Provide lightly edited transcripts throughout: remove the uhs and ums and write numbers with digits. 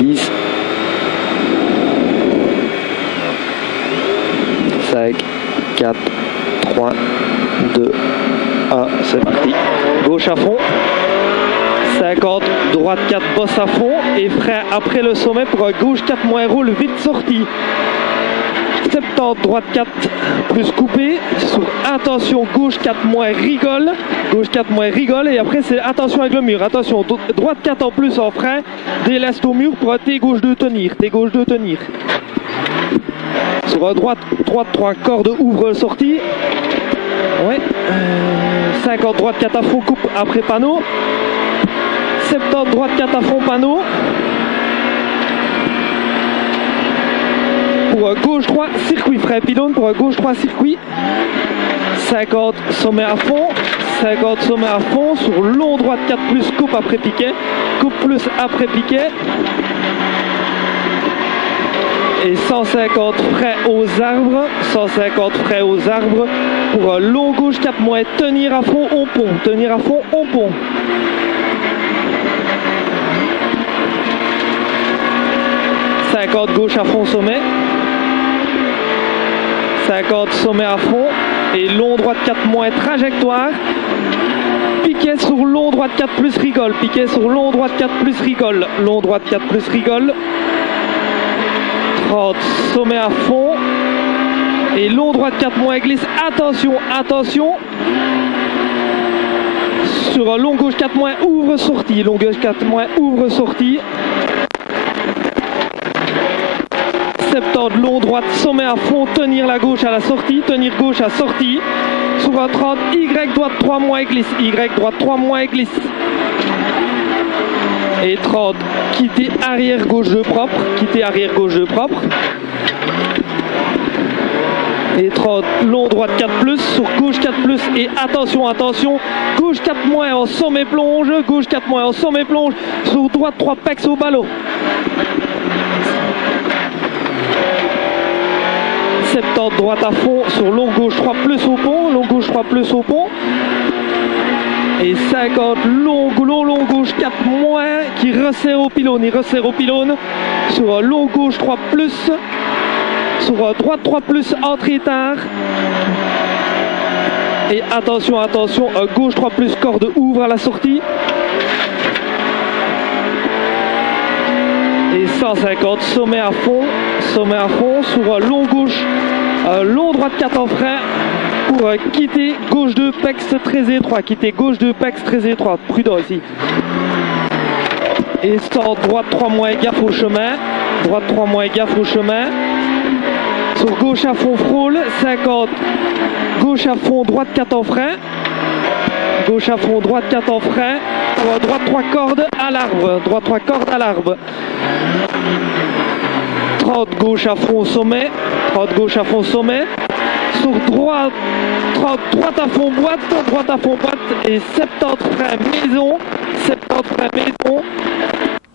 10, 5, 4, 3, 2, 1, c'est parti. Gauche à fond. 50, droite 4, bosse à fond. Et frein après le sommet pour gauche 4 moins roule, vite sorti. 70, droite 4 plus coupé. Sur attention, gauche 4 moins rigole. Gauche 4 moins rigole. Et après, c'est attention avec le mur. Attention, droite 4 en plus en frein. Délaisse au mur pour T gauche 2 tenir. T gauche 2 tenir. Sur droite 3 cordes ouvre sortie. Ouais. 50, droite 4 à fond, coupe après panneau. 70, droite 4 à fond, panneau. Pour gauche 3, circuit, frein pylône pour gauche 3, circuit. 50, sommet à fond. 50, sommet à fond. Sur long droite 4 plus, coupe après piquet. Coupe plus après piquet. Et 150 freins aux arbres. 150 freins aux arbres. Pour long gauche 4 moins, tenir à fond, on pont. Tenir à fond, on pont. 50 gauche à fond sommet. 50 sommet à fond. Et long droite 4 moins trajectoire. Piquet sur long droite 4 plus rigole. Piquet sur long droite 4 plus rigole. Long droite 4 plus rigole. 30 sommet à fond. Et long droite 4 moins glisse. Attention, attention. Sur long gauche 4 moins ouvre sortie. Long gauche 4 moins ouvre sortie. 70, long droite, sommet à fond, tenir la gauche à la sortie, tenir gauche à sortie. Sur un 30, Y droite 3 moins glisse, Y droite 3 moins glisse. Et 30, quitter arrière gauche 2 propre, quitter arrière gauche 2 propre. Et 30, long droite 4 plus, sur gauche 4 plus, et attention, attention, gauche 4 moins en sommet plonge, gauche 4 moins en sommet plonge, sur droite 3 pex au ballot. 70, droite à fond, sur long gauche 3 plus au pont, long gauche 3 plus au pont. Et 50, long gauche 4 moins, qui resserre au pylône, il resserre au pylône. Sur long gauche 3 plus, sur droite 3 plus, entrée tard. Et attention, attention, gauche 3 plus, corde ouvre à la sortie. Et 150, sommet à fond, sur long gauche, long droite 4 en frein, pour quitter gauche 2, pex très étroit, quitter gauche 2, pex très étroit, prudent ici. Et 100, droite 3 moins, gaffe au chemin, droite 3 moins, gaffe au chemin. Sur gauche à fond, frôle, 50, gauche à fond, droite 4 en frein, gauche à fond, droite 4 en frein, pour droite 3 cordes à l'arbre, droite 3 cordes à l'arbre. 30 gauche à fond au sommet, 30 gauche à fond au sommet. Sur droite, 30 droite à fond boîte, et 70 frein maison, 70 frein maison.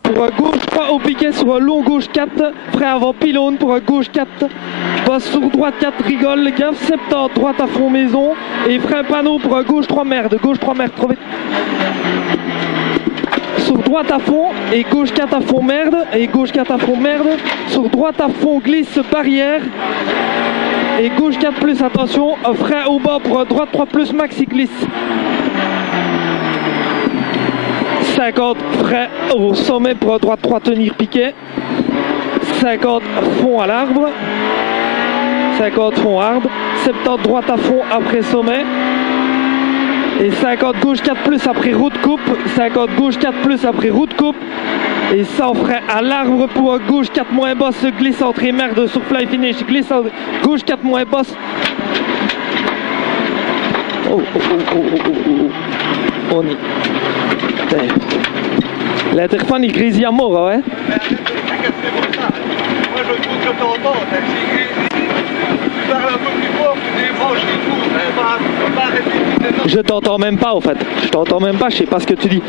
Pour gauche 3 au piquet sur long gauche 4, frein avant pylône pour gauche 4. Passe sur droite 4 rigole, gaffe 70 droite à fond maison, et frein panneau pour gauche 3 merde, trop vite. Sur droite à fond et gauche 4 à fond merde, et gauche 4 à fond merde. Sur droite à fond glisse barrière et gauche 4 plus, attention, frein au bas pour droite 3 plus maxi glisse. 50 frein au sommet pour droite 3 tenir piquet. 50 fond à l'arbre. 50 fond arbre. 70 droite à fond après sommet. Et 50 gauche 4 plus après route coupe. 50 gauche 4 plus après route coupe. Et 100 frein à l'arbre pour gauche 4 moins boss, glisse entrée merde sur fly finish, glisse gauche 4 moins boss. On y. L'interphone il grésille à mort, ouais. Moi je trouve que t'entends, tu parles un peu plus fort, tu débranches et tout, pas arrêter. Je t'entends même pas en fait, je t'entends même pas, je sais pas ce que tu dis.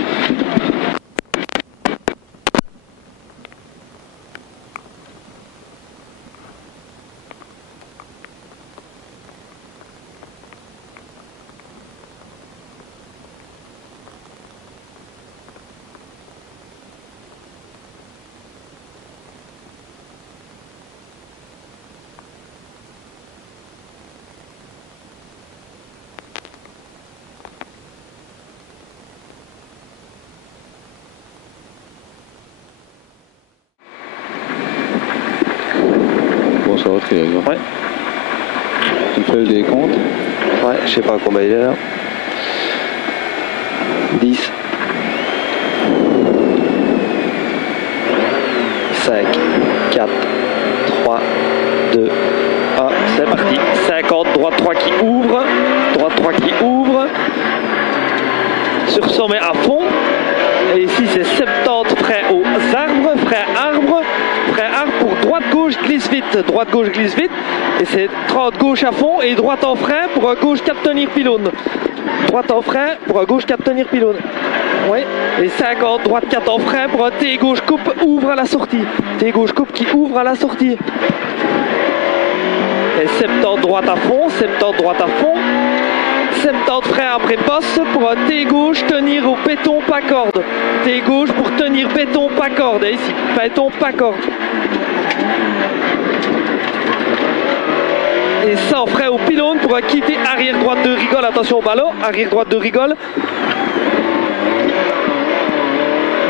rentrer. Ouais. Tu fais le décompte. Ouais, je sais pas combien il est là. 10. 5, 4, 3, 2, 1, c'est parti. 50, droite 3 qui ouvre. Droite 3 qui ouvre. Sur sommet à fond. Et ici c'est 70 frais aux arbres, frais arbre pour droite gauche glisse vite, droite gauche glisse vite. Et c'est 30 gauche à fond et droite en frein pour gauche 4 tenir pylône. Droite en frein pour gauche 4 tenir pylône. Oui. Et 50 droite 4 en frein pour T gauche coupe ouvre à la sortie. T gauche coupe qui ouvre à la sortie. Et 70 droite à fond, 70 droite à fond. 70 frein après bosse pour un T gauche tenir au béton pas corde. T gauche pour tenir béton pas corde. Et ici, béton pas corde. Et 100 frein au pylône pour quitter arrière droite de rigole. Attention au ballon, arrière droite de rigole.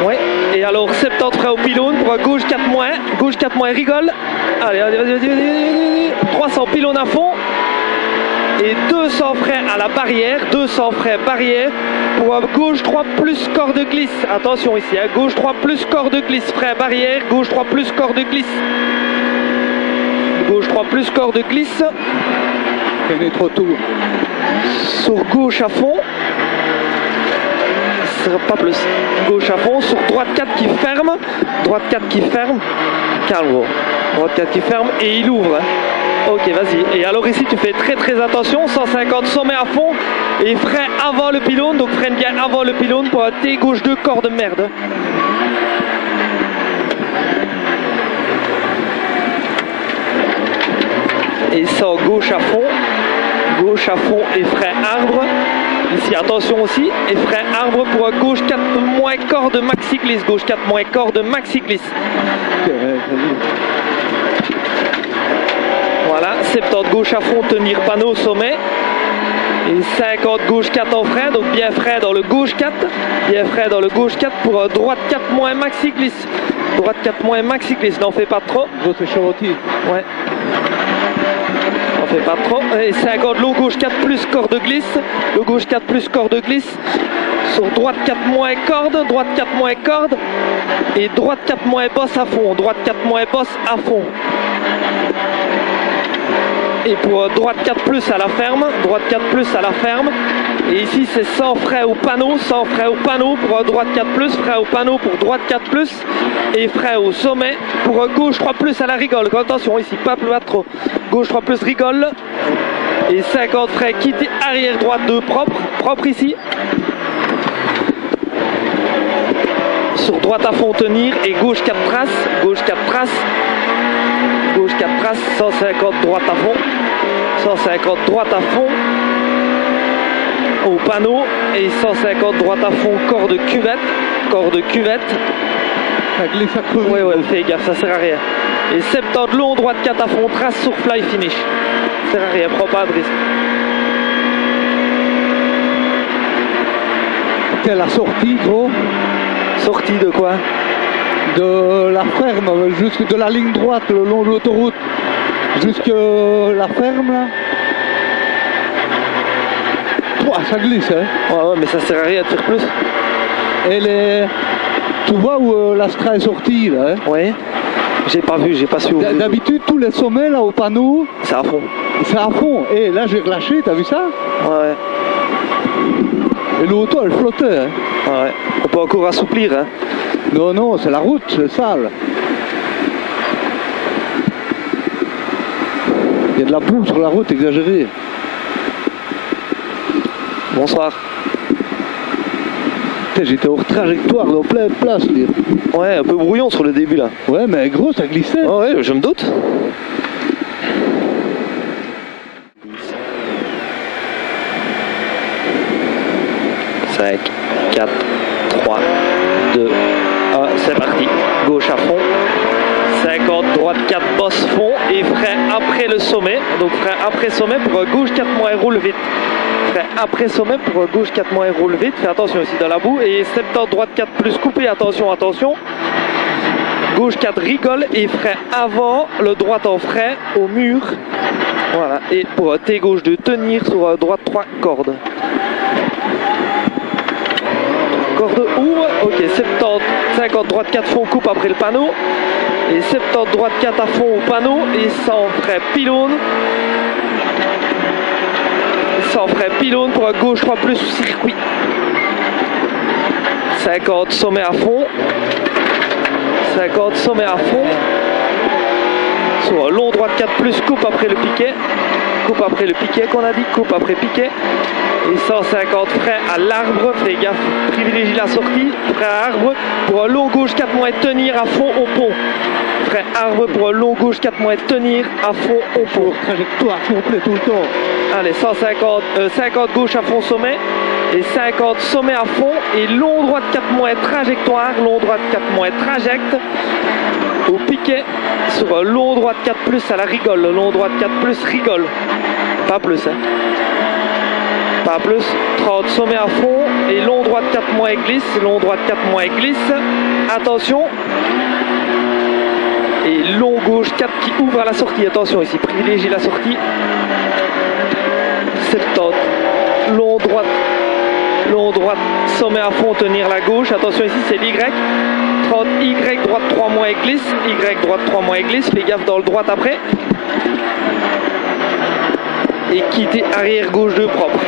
Ouais. Et alors 70 frein au pylône pour gauche 4 moins rigole. Allez, vas-y. 300 pylône à fond. Et 200 freins à la barrière, 200 freins barrière pour gauche 3 plus corde glisse. Attention ici, hein, gauche 3 plus corde glisse, frein barrière, gauche 3 plus corde glisse. Gauche 3 plus corde glisse. Prenez trop tour. Sur gauche à fond. Pas plus. Gauche à fond, sur droite 4 qui ferme. Droite 4 qui ferme. Calme gros. Droite 4 qui ferme et il ouvre. Hein. Ok, vas-y. Et alors ici, tu fais très attention. 150 sommet à fond et frein avant le pylône. Donc freine bien avant le pylône pour un T gauche 2 corps de merde. Et ça gauche à fond et frein arbre. Ici, attention aussi. Et frein arbre pour un gauche 4 moins corde maxi glisse. Gauche 4 moins corde maxi glisse. Voilà, 70 gauche à fond, tenir panneau au sommet. Et 50 gauche 4 en frein, donc bien frein dans le gauche 4. Bien frein dans le gauche 4 pour droite 4 moins maxi glisse. Droite 4 moins maxi glisse, n'en fais pas trop. Votre charretier. Ouais. N'en fais pas trop. Et 50 long gauche 4 plus corde glisse. Le gauche 4 plus corde glisse. Sur droite 4 moins corde, droite 4 moins corde. Et droite 4 moins bosse à fond. Droite 4 moins bosse à fond. Et pour droite 4 plus à la ferme, droite 4 plus à la ferme. Et ici c'est 100 frein au panneau, 100 frein au panneau pour droite 4 plus, frein au panneau pour droite 4 plus et frein au sommet pour gauche 3 plus à la rigole. Attention ici, pas plus trop. Gauche 3 plus rigole. Et 50 frein quitte arrière droite 2 propre ici. Sur droite à fond tenir et gauche 4 traces, gauche 4 traces. Gauche 4 traces, 150 droite à fond, 150 droite à fond au panneau et 150 droite à fond corps de cuvette. Ça glisse à crever. Ouais, fais gaffe, ça sert à rien. Et 70 long droite 4 à fond, trace sur fly finish. Ça sert à rien, prends pas de risque. C'est la sortie gros. Sortie de quoi? De la ferme, jusque de la ligne droite, le long de l'autoroute, jusque la ferme là. Ouah, ça glisse hein. Ouais, mais ça sert à rien de faire plus. Et les... Tu vois où l'Astra est sortie là hein. Ouais. J'ai pas vu, j'ai pas su où. D'habitude tous les sommets là au panneau. C'est à fond. C'est à fond. Et là j'ai relâché, t'as vu ça? Ouais. Et l'auto elle flottait hein. Ouais. On peut encore assouplir hein. Non, c'est la route, c'est sale. Il y a de la boue sur la route, exagérée. Bonsoir. J'étais hors trajectoire, dans plein de place. Ouais, un peu brouillon sur le début là. Ouais, mais gros, ça glissait. Ouais, je me doute. 5, 4, 3, 2, 1, c'est parti. Gauche à fond. 50, droite 4, bosse fond et frein après le sommet. Donc frein après sommet pour gauche 4 moins roule vite. Frein après sommet pour gauche 4 moins roule vite. Fais attention aussi dans la boue. Et 70, droite 4 plus coupé. Attention. Gauche 4 rigole et frein avant, le droite en frein au mur. Voilà, et pour T gauche 2 tenir sur droite 3 cordes. Corde ouvre, ok, 70, 50 droite 4 fond coupe après le panneau. Et 70 droite 4 à fond au panneau et 100 frein pylône. 100 frein pylône pour un gauche 3 plus circuit. 50 sommet à fond. 50 sommet à fond. Sur long droite 4 plus coupe après le piquet. Coupe après le piquet qu'on a dit, coupe après piquet. Et 150 frein à l'arbre, fais gaffe, privilégie la sortie, frein à arbre pour un long gauche 4 moins tenir à fond au pont. Frein arbre pour un long gauche 4 moins tenir à fond au pont. Trajectoire complet tout le temps. Allez, 50 gauche à fond sommet et 50 sommet à fond et long droite 4 moins trajectoire, long droite 4 moins trajecte au piquet sur un long droite 4 plus à la rigole, long droite 4 plus rigole, pas plus hein. Pas plus, 30 sommet à fond et long droite 4 moins glisse, long droite 4 moins glisse, attention. Et long gauche 4 qui ouvre à la sortie, attention ici, privilégie la sortie. 70, long droite, sommet à fond, tenir la gauche, attention ici c'est l'Y. 30, Y droite 3 moins glisse, Y droite 3 moins glisse, fais gaffe dans le droite après. Et quitter arrière gauche 2 propre.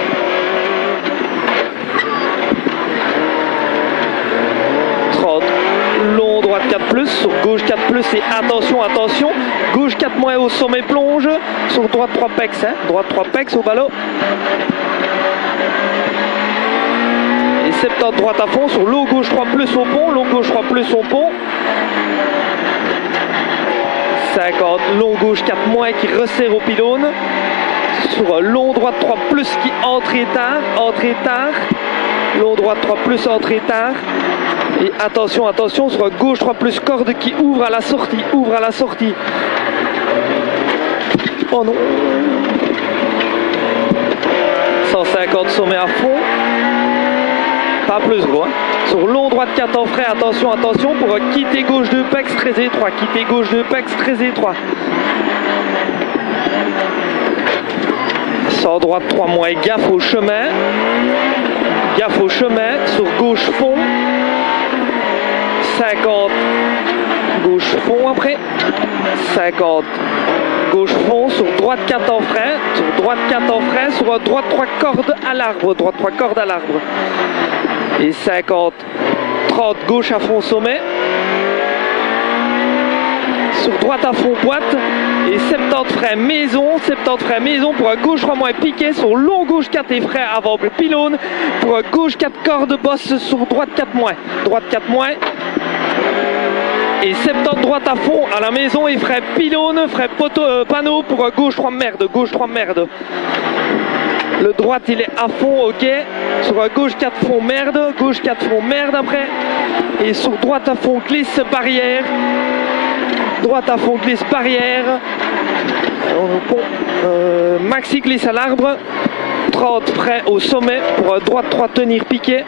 Long droite 4 plus, sur gauche 4 plus et attention, attention, gauche 4 moins au sommet plonge, sur droite 3 pex, hein, droite 3 pex au ballot. Et 70 droite à fond, sur long gauche 3 plus au pont, long gauche 3 plus au pont. 50, long gauche 4 moins qui resserre au pylône, sur long droite 3 plus qui entre tard, long droite 3 plus entrée tard. Et attention, attention, sur gauche 3 plus corde qui ouvre à la sortie, Oh non. 150 sommet à fond. Pas plus gros. Hein. Sur long droite 4 en frein, attention, attention, pour quitter gauche 2 pex très étroit, quitter gauche 2 pex très étroit. 100 droite 3 moins, gaffe au chemin, sur gauche fond. 50 gauche fond après, 50 gauche fond sur droite 4 en frein, sur droite 3 cordes à l'arbre, et 50 30 gauche à fond sommet, sur droite à fond boîte et 70 frein maison pour un gauche 3 moins piqué sur long gauche 4 et frein avant le pylône pour un gauche 4 cordes bosse sur droite 4 moins et 70 droite à fond à la maison et frein pylône, frein panneau pour un gauche 3 merde, le droite il est à fond, ok, sur un gauche 4 fond merde après et sur droite à fond glisse barrière. Maxi glisse à l'arbre, 30 frein au sommet pour droite 3 tenir piqué,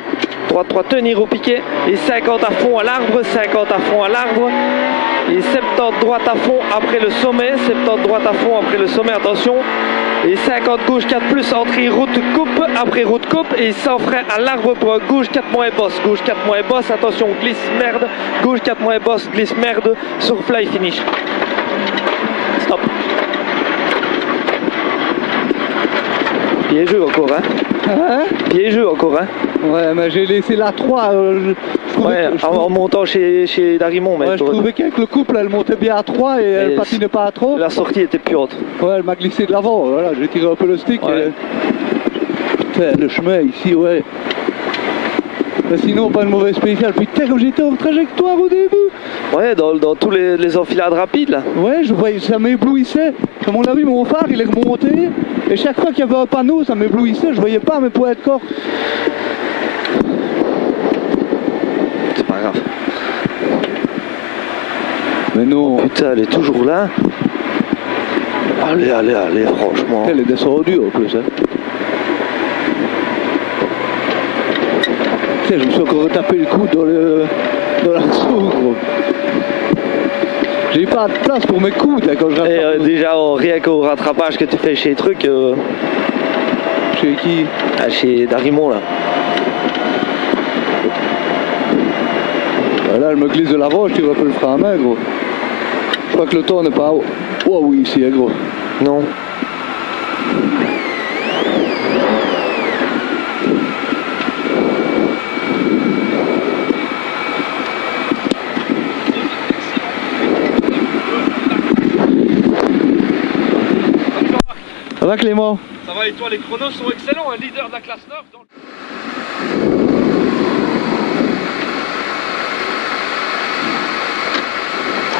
droite 3 tenir au piqué et 50 à fond à l'arbre, et 70 droite à fond après le sommet, attention, et 50 gauche 4 plus entrée route coupe et 100 frein à l'arbre pour gauche 4 moins boss, attention glisse merde, gauche 4 moins boss, glisse merde sur fly finish. Stop. Piégeux encore Piégeux encore hein. Ouais mais j'ai laissé la 3 en montant chez Darimon. Ouais, je trouvais qu'avec le couple elle montait bien à 3 et elle patinait pas à trop. La sortie était plus haute. Ouais elle m'a glissé de l'avant, voilà, j'ai tiré un peu le stick. Ouais. Putain le chemin ici ouais. Mais sinon pas une mauvaise spéciale, putain comme j'étais en trajectoire au début. Ouais dans tous les enfilades rapides là. Ouais je voyais, ça m'éblouissait. À mon avis mon phare il est remonté et chaque fois qu'il y avait un panneau ça m'éblouissait, je voyais pas mes poids de corps. C'est pas grave. Mais non. Putain elle est toujours là. Allez franchement. Elle est descendue en plus hein. Putain, je me suis encore retapé le coup dans la sauce gros. J'ai pas de place pour mes coudes quand je Et rattrape. déjà, rien qu'au rattrapage que tu fais chez les trucs, Chez qui? chez Darimon là. Là, elle me glisse de l'avant, je tire un peu le frein à main, gros. Je crois que le temps n'est pas... Oh oui, ici, hein, gros. Non. Ça va, Clément? Ça va et toi, les chronos sont excellents, un leader de la classe 9 dans...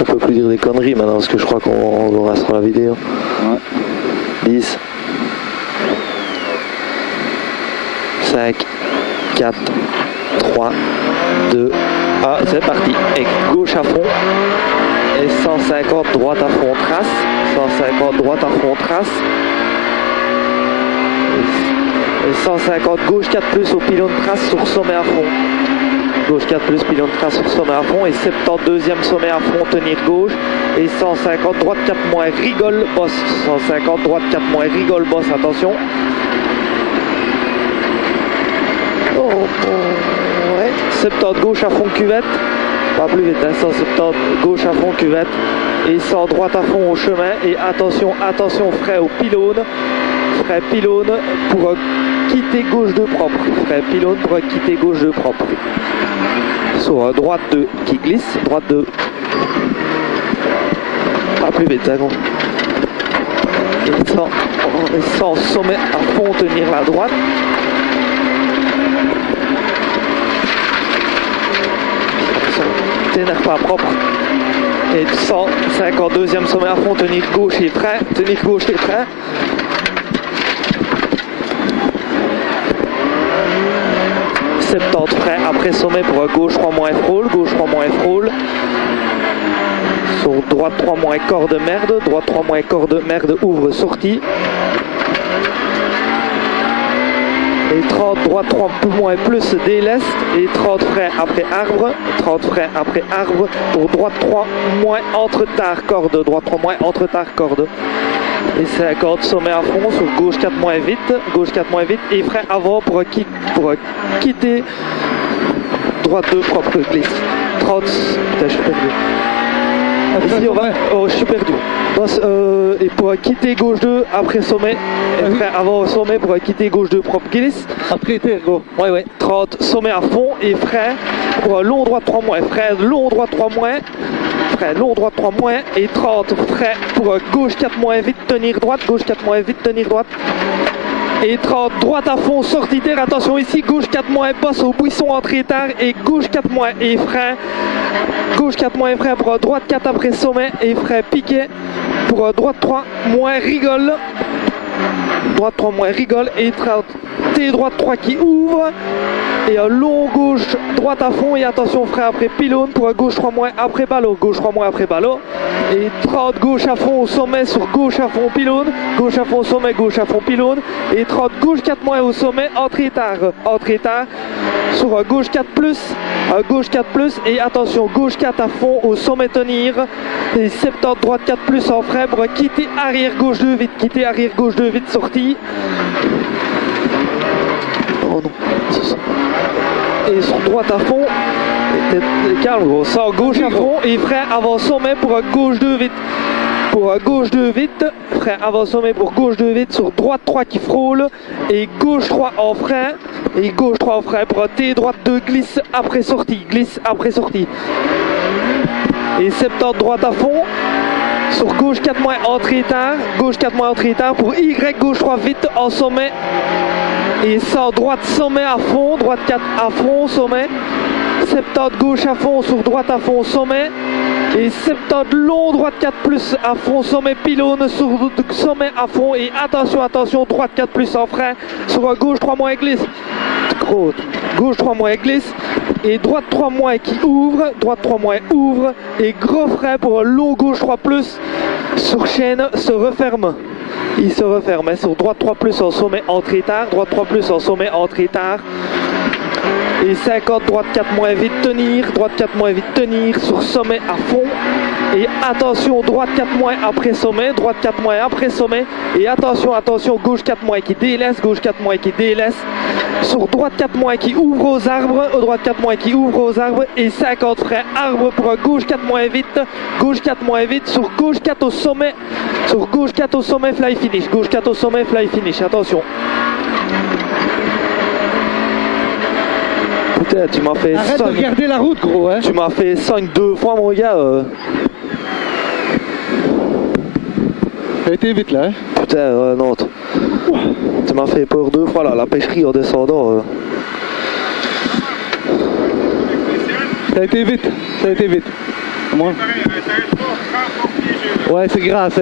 On peut plus dire des conneries maintenant parce que je crois qu'on restera la vidéo. Ouais. 10, 5, 4, 3, 2, 1, c'est parti. Et gauche à fond. Et 150 droite à fond trace. 150 droite à fond trace. Et 150 gauche 4 plus au pylône trace sur sommet à fond. Gauche 4 plus, pylône trace sur sommet à fond. Et 72e sommet à fond, tenir gauche. Et 150 droite 4 moins, rigole, bosse. 150 droite 4 moins, rigole, bosse, attention. Oh, ouais. 70 gauche à fond cuvette. Pas plus vite, hein. 170 gauche à fond cuvette. Et 100 droite à fond au chemin. Et attention, attention, frais au pylône. Frais pylône pour quitter gauche 2 propre. Frais pylône pour quitter gauche 2 propre. Sur droite 2 qui glisse. Droite 2. Pas plus vite, hein, gros. Et 100 sommet à fond, tenir la droite. T'énerve pas propre. Et 152e sommet à fond, tenir gauche et frein. Tenir gauche et frein. Frein après sommet pour gauche 3 moins frôle, gauche 3 moins frôle. Sur droite 3 moins corps de merde, droite 3 moins corps de merde, ouvre sortie. Et 30 droite 3 moins plus déleste et 30 frein après arbre, 30 frein après arbre pour droite 3 moins entre tard corde, droite 3 moins entre tard corde. Et 50 sommet à fond sur gauche 4 moins vite, gauche 4 moins vite et frein avant pour quitter droite 2 propre glisse. 30, putain je suis perdu. Ici on va, oh je suis perdu. Et pour quitter gauche 2 après sommet, et frein avant au sommet pour quitter gauche 2 propre glisse. Après terre, Ouais. 30 sommet à fond et frein pour long droite 3 moins, frein long droite 3 moins. Frein long droite 3 moins et 30 frein pour gauche 4 moins vite tenir droite, gauche 4 moins vite tenir droite et 30 droite à fond sortie terre, attention ici gauche 4 moins bosse au buisson entrée tard et gauche 4 moins et frein, gauche 4 moins et frein pour droite 4 après sommet et frein piqué pour droite 3 moins rigole, droite 3 moins rigole et 30 T droite 3 qui ouvre et un long gauche droite à fond et attention frein après pylône pour un gauche 3 moins après ballot, gauche 3 moins après ballot et 30 gauche à fond au sommet sur gauche à fond pylône, gauche à fond au sommet, gauche à fond pylône et 30 gauche 4 moins au sommet, entrée tard sur gauche 4 plus, gauche 4 plus et attention gauche 4 à fond au sommet tenir et 70 droite 4 plus en frein pour quitter arrière gauche 2 vite, quitter arrière gauche 2 vite sortie. Oh non, et sur droite à fond, calme gros, sans gauche à fond et frein avant sommet pour gauche 2 vite. Pour gauche 2 vite, frein avant sommet pour gauche 2 vite sur droite 3 qui frôle et gauche 3 en frein et gauche 3 en frein pour T droite 2 glisse après sortie, et 70 droite à fond sur gauche 4 moins entrée tard pour Y gauche 3 vite en sommet et 100 droite sommet à fond, droite 4 à fond sommet, 70 gauche à fond sur droite à fond sommet et 70 long droite 4 plus à fond sommet pylône sur sommet à fond et attention droite 4 plus en frein sur gauche 3 moins glisse, gros, gauche 3 moins glisse et droite 3 moins qui ouvre, droite 3 moins ouvre et gros frein pour un long gauche 3 plus sur chaîne se referme. Il se referme sur droite 3 plus en sommet entrée tard, droite 3 plus en sommet entrée tard Et 50, droite 4 moins vite, tenir. Droite 4 moins vite, tenir. Sur sommet à fond. Et attention, droite 4 moins après sommet. Droite 4 moins après sommet. Et attention, attention, gauche 4 moins qui délaisse. Gauche 4 moins qui délaisse. Sur droite 4 moins qui ouvre aux arbres. Droite 4 moins qui ouvre aux arbres. Et 50 frais arbre pour un gauche 4 moins vite. Gauche 4 moins vite. Sur gauche 4 au sommet. Sur gauche 4 au sommet, fly finish. Gauche 4 au sommet, fly finish. Attention. Putain, tu m'as fait Arrête 5. de regarder la route, gros, hein. Tu m'as fait 5 deux fois, mon gars. Ça a été vite, là, hein. Putain, non. Tu m'as fait peur 2 fois, là, la pêcherie en descendant. Ça a été vite, ça a été vite. Moi. Ouais, c'est grave.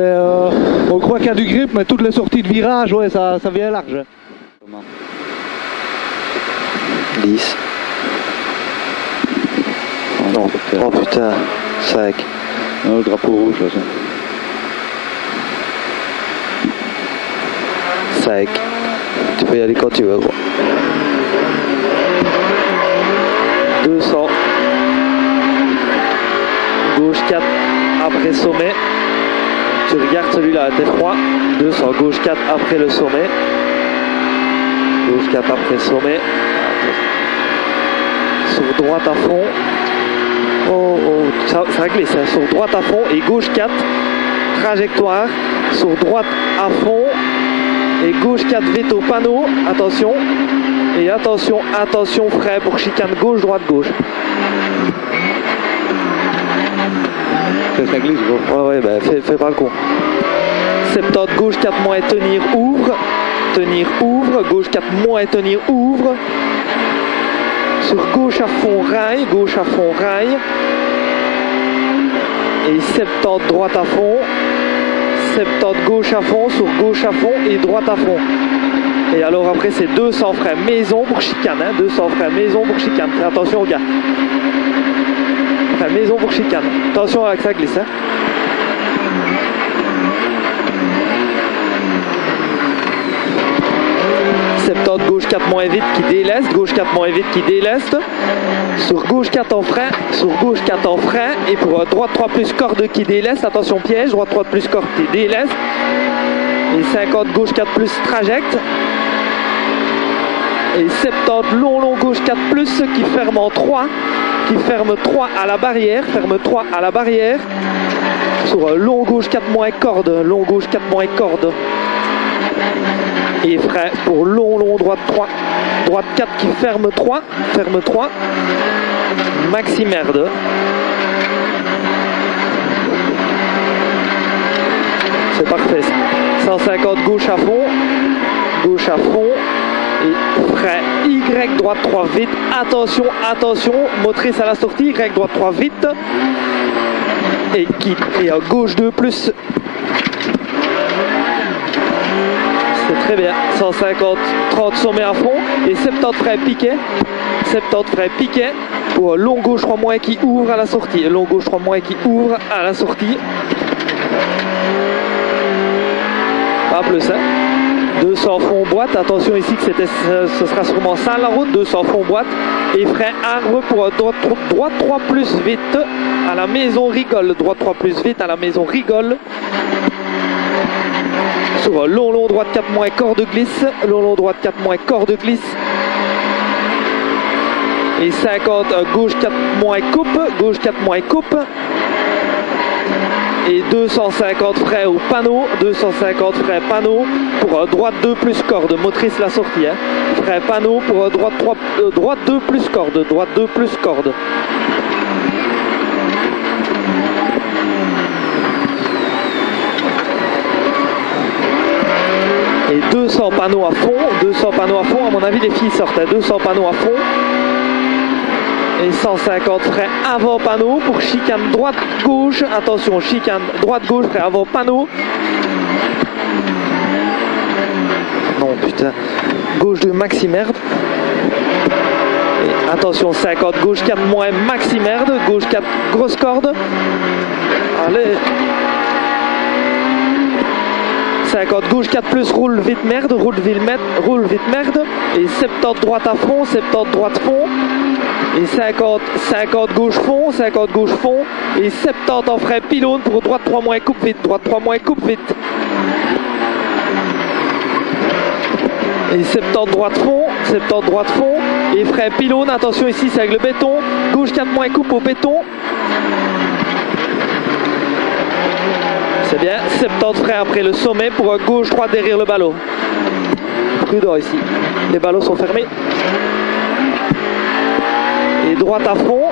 On croit qu'il y a du grip, mais toutes les sorties de virage, ouais, ça vient large. 10. Non, oh putain, 5. Non, le drapeau rouge, là, ça. 5. Tu peux y aller quand tu veux, gros. 200. Gauche 4 après sommet. Tu regardes celui-là, t'es froid. 200, gauche 4 après le sommet. Gauche 4 après sommet. Sur droite à fond. Oh, ça glisse, hein. Sur droite à fond et gauche 4. Trajectoire. Sur droite à fond. Et gauche 4 vite au panneau. Attention. Et attention, attention, frais pour chicane gauche, droite, gauche. Ça glisse, gros. Ouais, bah, fais pas le con. 70, gauche 4 moins, tenir, ouvre. Tenir, ouvre. Gauche 4 moins, tenir, ouvre. Sur gauche à fond, rail. Gauche à fond, rail. Et 70, droite à fond. 70, gauche à fond. Sur gauche à fond et droite à fond. Et alors après c'est 200 frais maison pour chicane. Hein, 200 frais maison pour chicane. Fais attention aux gars. Frais maison pour chicane. Attention avec ça glisse. Hein. Gauche 4 moins vite qui déleste, gauche 4 moins vite qui déleste, sur gauche 4 en frein, sur gauche 4 en frein, et pour droite 3 plus corde qui déleste, attention piège, droite 3 plus corde qui déleste, et 50 gauche 4 plus trajecte, et 70 long gauche 4 plus qui ferme en 3, qui ferme 3 à la barrière, ferme 3 à la barrière, sur long gauche 4 moins corde, long gauche 4 moins corde. Et frais pour long droite 3, droite 4 qui ferme 3, maxi merde. C'est parfait. 150 gauche à fond, et frais Y droite 3 vite, attention, motrice à la sortie, Y droite 3 vite, et à gauche 2 plus. C'est très bien, 150, 30 sommet à fond et 70 frais piquet pour long gauche 3 moins qui ouvre à la sortie. Long gauche 3 moins qui ouvre à la sortie. Pas plus, hein. 200 fond boîte, attention ici que ce sera sûrement ça la route, 200 fond boîte et frein arbre pour droite 3 plus vite à la maison rigole, droite 3 plus vite à la maison rigole. Sur long droite 4 moins corde glisse, long droite 4 moins corde glisse. Et 50 gauche 4 moins coupe, et 250 frais au panneau, 250 frais panneau pour droite 2 plus corde, motrice la sortie, hein. Frais panneau pour droite 2 plus corde, droite 2 plus corde. Et 200 panneaux à fond, à mon avis les filles sortent, hein. 200 panneaux à fond. Et 150 frais avant panneau pour chicane droite-gauche, attention, chicane droite-gauche, frais avant panneau. Non putain, gauche 2 maxi merde. Et attention 50, gauche 4 moins maxi merde, gauche 4 grosse corde. Allez. 50 gauche 4 plus, roule vite merde, roule vite merde. Et 70 droite à fond, 70 droite fond. Et 50 gauche fond, 50 gauche fond. Et 70 en frein pylône pour droite 3 moins coupe vite, droite 3 moins coupe vite. Et 70 droite fond, 70 droite fond. Et frein pylône, attention ici c'est avec le béton. Gauche 4 moins coupe au béton. C'est bien, 70 freins après le sommet pour un gauche droite derrière le ballot. Prudent ici, les ballots sont fermés. Et droite à fond.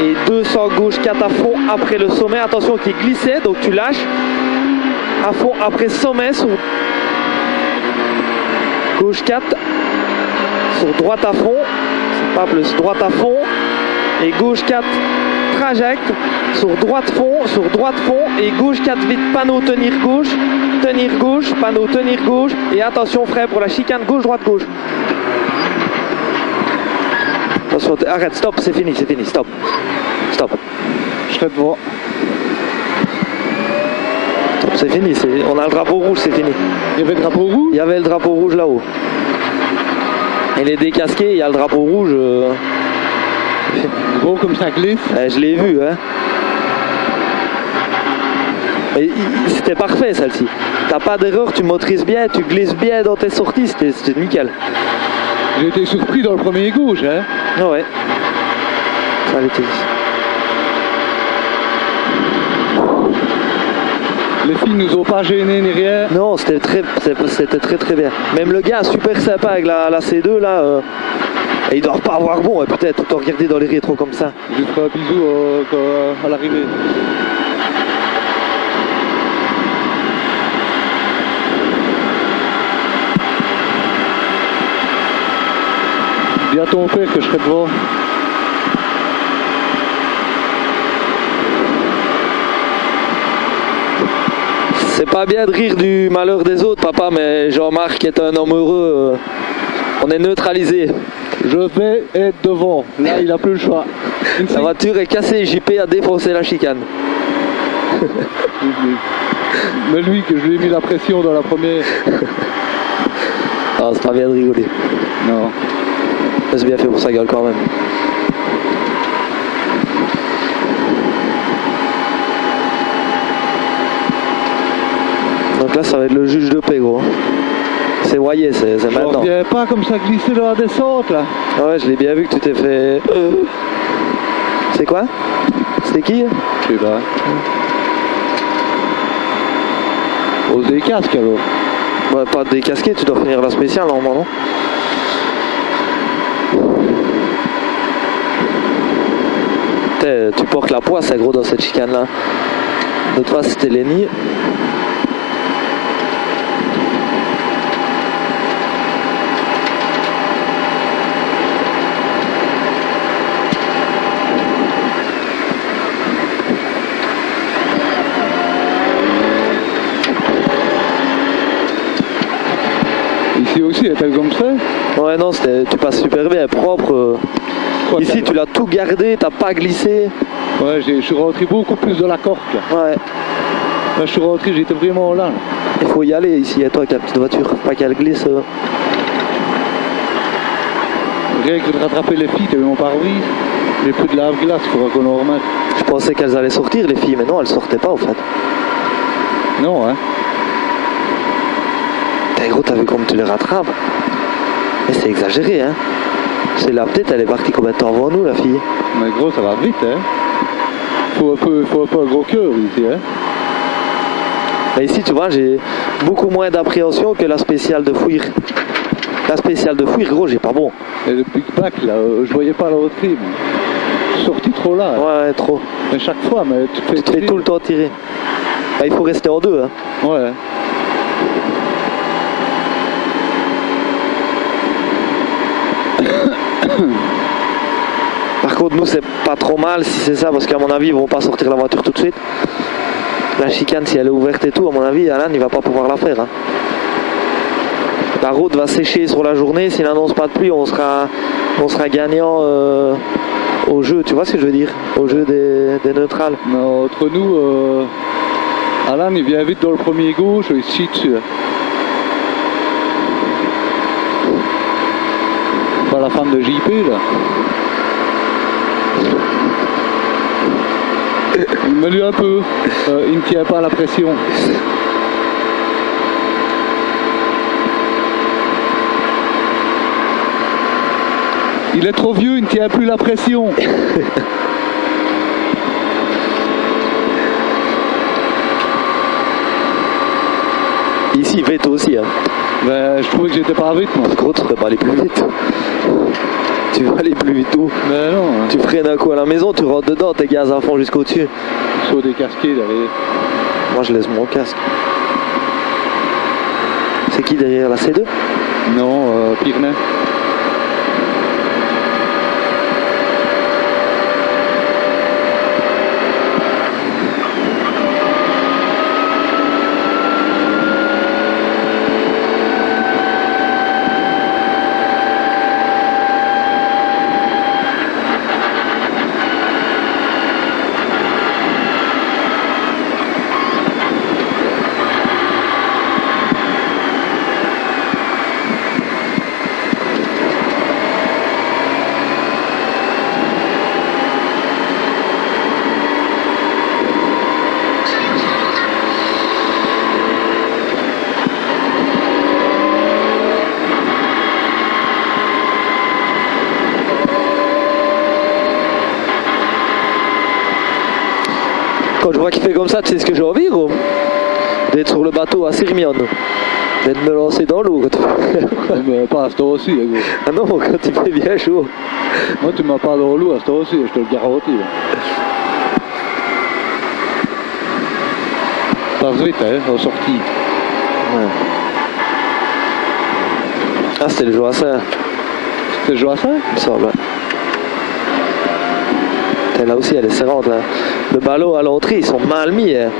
Et 200 gauche 4 à fond après le sommet. Attention qui glissait, donc tu lâches. À fond après sommet sur gauche 4. Sur droite à fond. C'est pas plus, droite à fond. Et gauche 4 trajecte. Sur droite fond. Et gauche 4 vite, panneau tenir gauche, panneau tenir gauche. Et attention frein pour la chicane gauche, droite, gauche. Attention, arrête, stop, c'est fini, stop. Stop. Je serai devant. Stop, c'est fini, on a le drapeau rouge, c'est fini. Il y avait le drapeau rouge? Il y avait le drapeau rouge là-haut. Il est décasqué, il y a le drapeau rouge. Gros comme ça glisse. Je l'ai vu, hein. C'était parfait celle-ci. T'as pas d'erreur, tu motrises bien, tu glisses bien dans tes sorties, c'était nickel. J'ai été surpris dans le premier gauche, hein. Ah ouais. Ça l'était. Les filles nous ont pas gênés ni rien. Non, c'était très bien. Même le gars super sympa avec la C2 là. Et il doit pas avoir bon, peut-être tout en regarder dans les rétros comme ça. Je lui ferai un bisou à l'arrivée. Dis à ton père que je serai devant. C'est pas bien de rire du malheur des autres, papa, mais Jean-Marc est un homme heureux. On est neutralisé. Je vais être devant. Là, il a plus le choix. La voiture est cassée, JP a défoncé la chicane. Mais lui, que je lui ai mis la pression dans la première. Ah, c'est pas bien de rigoler. Non. C'est bien fait pour sa gueule quand même. Donc là, ça va être le juge de paix, gros. C'est voyé, c'est maintenant. Je reviens pas comme ça glisser dans la descente, là. Ah ouais, je l'ai bien vu que tu t'es fait... C'est quoi? C'est qui? Je sais pas. Pose des casques, alors. Ouais, pas décasqué, tu dois finir la spéciale, normalement, non? Tu portes la poisse, gros, dans cette chicane-là. L'autre fois, c'était Lenny. Ici aussi, elle était comme ça? Ouais, non, tu passes super bien, propre. Ici, tu l'as tout gardé, t'as pas glissé. Ouais, je suis rentré beaucoup plus de la corde. Ouais. Là, je suis rentré, j'étais vraiment là. Il faut y aller ici, à toi avec la petite voiture, pas qu'elle glisse. Rien que de rattraper les filles, t'avais mon pare-brise. J'ai plus de lave-glace, il faudra qu'on en remette. Je pensais qu'elles allaient sortir, les filles, mais non, elles sortaient pas, au fait. Non, hein. T'es gros, t'as vu comme tu les rattrapes? Mais c'est exagéré, hein. C'est la petite, elle est partie combien de temps avant nous, la fille? Mais gros, ça va vite, hein. Faut un peu un gros cœur, ici, hein. Mais ici, tu vois, j'ai beaucoup moins d'appréhension que la spéciale de Fouire. La spéciale de Fouire, gros, j'ai pas bon. Et le big back, là, je voyais pas la reprise. Je suis sorti trop là. Ouais, ouais, trop. Mais chaque fois, mais tu te fais tout le temps tirer. Bah, il faut rester en deux, hein. Ouais. Par contre, nous, c'est pas trop mal si c'est ça, parce qu'à mon avis, ils vont pas sortir la voiture tout de suite. La chicane, si elle est ouverte et tout, à mon avis, Alan, il va pas pouvoir la faire. Hein. La route va sécher sur la journée. S'il n'annonce pas de pluie, on sera gagnant au jeu. Tu vois ce que je veux dire? Au jeu des neutrales. Non, entre nous, Alan, il vient vite dans le premier gauche, il se chie dessus. Pas la fan de JP, là. Mets-lui un peu. Il ne tient pas la pression. Il est trop vieux, il ne tient plus la pression. Ici, vite aussi. Hein. Ben, je trouvais que j'étais pas vite, moi. Par contre, tu ne peux pas aller plus vite. Tu vas aller plus vite où? Ben non. Hein. Tu freines un coup à la maison, tu rentres dedans, tes gaz à fond jusqu'au-dessus. Il faut décasquer derrière. Moi, je laisse mon casque. C'est qui derrière la C2? Non, Pyrénées. Quand je vois qu'il fait comme ça, tu sais ce que j'ai envie, gros? D'être sur le bateau à Sirmione. D'être me lancer dans l'eau. Mais pas à ce temps aussi, gros. Ah non, quand il fait bien chaud. Moi, tu m'as pas dans l'eau à ce temps aussi, je te le garantis. Passe vite, hein, en sortie. Ouais. Ah, c'était le Joassin. C'était le Joassin? Il me semble. Là aussi, elle est serrante, là. Le ballot à l'entrée, ils sont mal mis. Hein.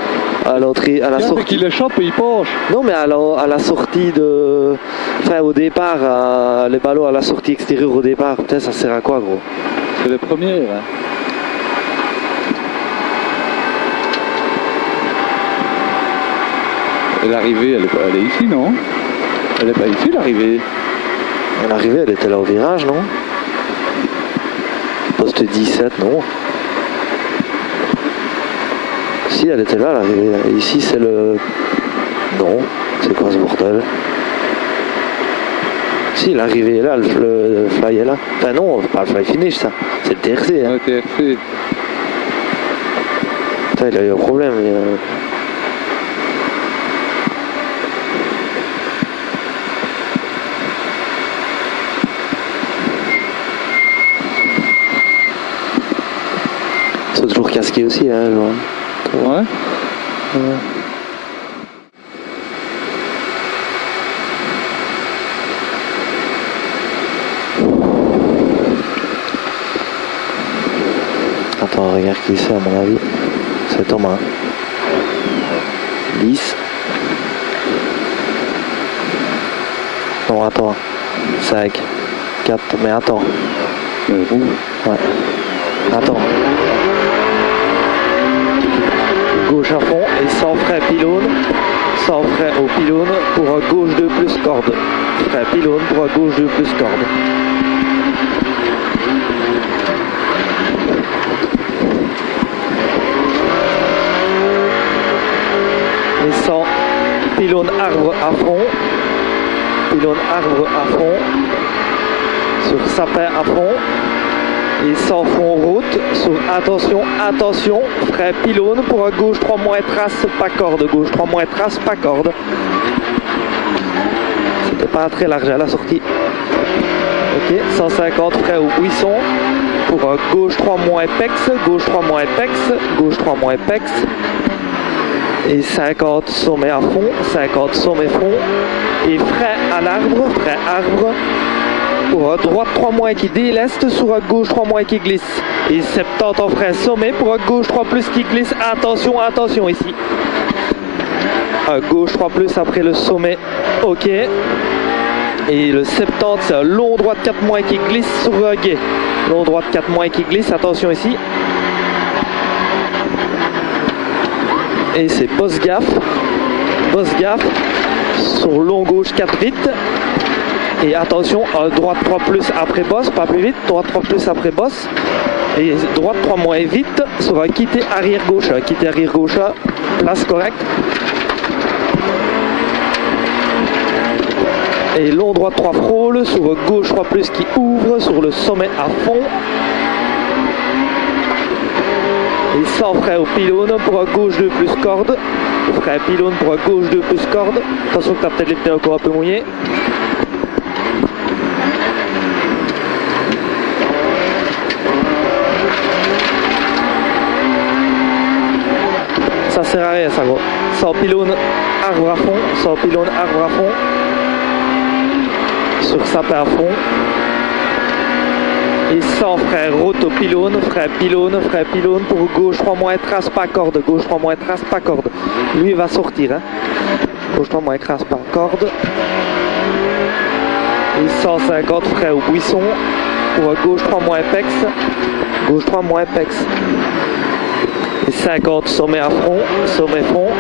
À l'entrée, à la sortie. Qu'il le chope et il penche. Non, mais à la sortie de. Enfin, au départ, les ballots à la sortie extérieure au départ. Putain, ça sert à quoi, gros? C'est les premiers, hein. Et l'arrivée, elle est ici, non? Elle est pas ici, l'arrivée. L'arrivée, elle était là au virage, non? Poste 17, non? Si, elle était là, l'arrivée. Ici, c'est le... Non, c'est quoi ce bordel? Si, l'arrivée est là, le fly est là. Enfin non, c'est pas le fly finish, ça. C'est le TRC. Hein. Le TRC. Putain, il a eu un problème. Ils sont toujours casqués aussi, hein, genre. Ouais. Attends, regarde qui c'est à mon avis. C'est Thomas. 10. Non, attends. 5. 4. Mais attends. Ouais. Attends. Gauche à fond et sans frein pylône. Sans frein au pylône pour un gauche 2 plus corde. Frein pylône pour un gauche 2 plus corde. Et sans pylône arbre à fond. Pylône arbre à fond. Sur sapin à fond. Et sans fond route, sur attention, attention, frein pylône pour un gauche 3 moins trace, pas corde, gauche 3 moins trace, pas corde. C'était pas très large à la sortie. Ok, 150 frein au buisson pour un gauche 3 moins pex, gauche 3 moins pex, gauche 3 moins pex. Et 50 sommet à fond, 50 sommet fond. Et frein à l'arbre, frein arbre. Pour un droite 3 moins qui déleste sur un gauche 3 moins qui glisse. Et 70 en frein sommet pour un gauche 3 plus qui glisse. Attention, attention ici. Un gauche 3 plus après le sommet. Ok. Et le 70, c'est un long droite 4 moins qui glisse sur un guet. Long droite 4 moins qui glisse. Attention ici. Et c'est bosse gaffe sur long gauche 4 vite. Et attention, droite 3 plus après bosse, pas plus vite, droite 3 plus après bosse. Et droite 3 moins vite sur un quitté arrière gauche, place correcte. Et long droite 3 frôle sur gauche 3 plus qui ouvre sur le sommet à fond. Et sans frein au pylône pour un gauche 2 plus corde. Frein pylône pour un gauche 2 plus corde. Attention que tu as peut-être les pneus encore un peu mouillés. Ça sert à rien ça gros. Sans pylône, arbre à fond. Sans pylône, arbre à fond. Sur sapin à fond. Et sans frein, route au pylône, frein pylône pour gauche 3 moins, trace pas corde, gauche 3 moins, trace pas corde. Lui il va sortir, hein. Gauche 3 moins, trace pas corde. Et 150 frein au buisson pour gauche 3 moins pex, gauche 3 moins pex. Et 50 sommet à fond, sommet fond.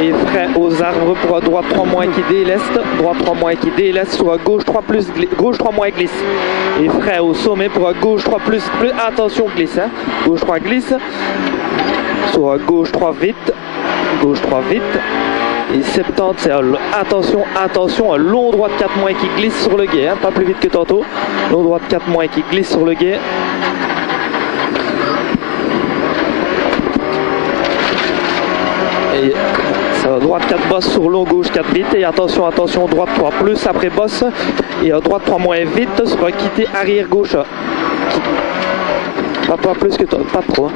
Et frein aux arbres pour à droite 3 moins qui déleste, droite 3 moins qui déleste, soit gauche 3 plus, gauche 3 moins glisse. Et frein au sommet pour à gauche 3 plus, attention glisse, hein. Gauche 3 glisse, soit gauche 3 vite, gauche 3 vite. Et 70, c'est attention, un long droite 4 moins qui glisse sur le guet, hein, pas plus vite que tantôt. Long droite 4 moins qui glisse sur le guet. Et droite 4 bosse sur long gauche 4 vite et attention droite 3 plus après bosse et droite 3 moins vite sur un quitté arrière gauche. Pas plus que toi, pas trop.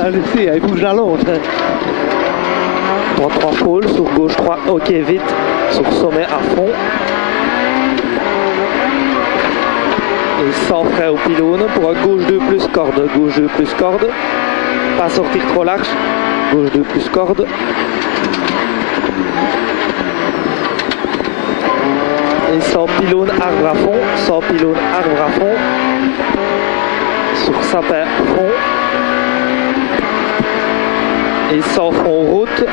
Allez, il bouge la longe. Droite 3 full sur gauche 3, ok vite, sur sommet à fond. Et sans frein au pylône pour un gauche 2 plus corde, gauche 2 plus corde. Pas sortir trop large. Gauche 2 plus corde. Et sans pylône, arbre à fond. Sans pylône, arbre à fond. Sur sapin fond. Et sans front route.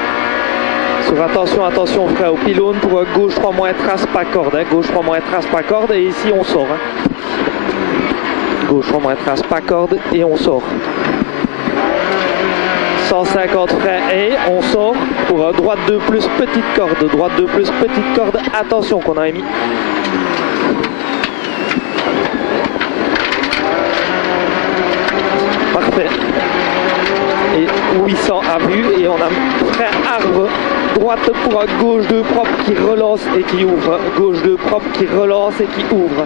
Sur attention, frein au pylône pour gauche 3 moins trace pas corde. Hein. Gauche 3 moins trace pas corde et ici on sort. Hein. Gauche 3 moins trace pas corde et on sort. 150 freins et on sort pour droite 2 plus petite corde, droite 2 plus petite corde, attention qu'on a mis. Parfait. Et 800 à vue et on a frein arbre, droite pour un gauche 2 propre qui relance et qui ouvre, gauche 2 propre qui relance et qui ouvre.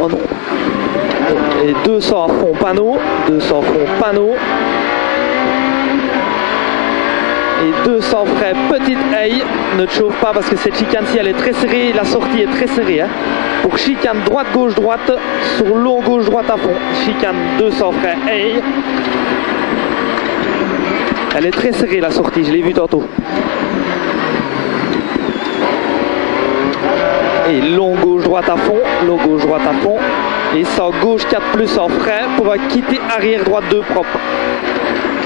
Oh non. Et 200 à fond panneau, 200 fond panneau. Et 200 frein petite haie, ne te chauffe pas parce que cette chicane-ci elle est très serrée, la sortie est très serrée. Hein. Pour chicane droite gauche droite, sur long gauche droite à fond, chicane 200 frein haie. Elle est très serrée la sortie, je l'ai vu tantôt. Et long gauche droite à fond, long gauche droite à fond. Et sans gauche 4 plus en frein pour quitter arrière droite 2 propre.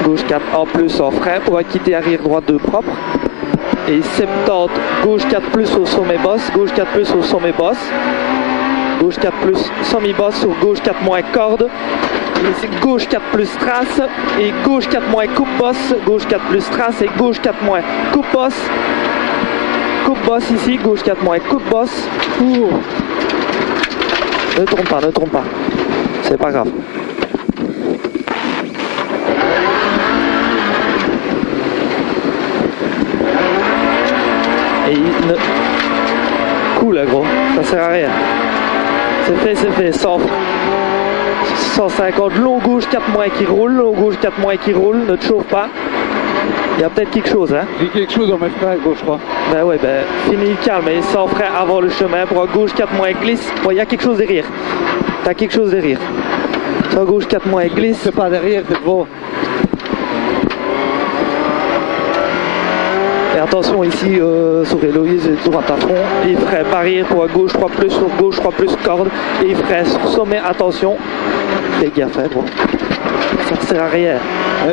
Gauche 4 en plus en frein pour quitter arrière droite 2 propre. Et 70, gauche 4 plus au sommet bosse, gauche 4 plus au sommet bosse. Gauche 4 plus semi-bosse sur gauche 4 moins corde. Et c'est gauche 4 plus trace et gauche 4 moins coupe bosse, gauche 4 plus trace et gauche 4 moins coupe bosse. Coupe bosse ici, gauche 4 moins coupe bosse. Ne trompe pas. C'est pas grave. Et cool là gros, ça sert à rien. C'est fait, 150, long gauche 4 moins qui roule, long gauche 4 moins qui roule, ne te chauffe pas. Il y a peut-être quelque chose, hein. J'ai quelque chose dans mes freins gauche, je crois. Ben ouais, finis calme et sans frein avant le chemin pour gauche 4 moins glisse. Bon, il y a quelque chose derrière. T'as quelque chose derrière. Sans gauche 4 moins glisse. C'est pas derrière, c'est devant. Et attention ici sur Héloïse, droite à fond. Et frais barrière pour gauche 3 plus, sur gauche 3 plus corde. Et frais sur sommet, attention. Fais gaffe, hein, gros. Ça ne sert à rien.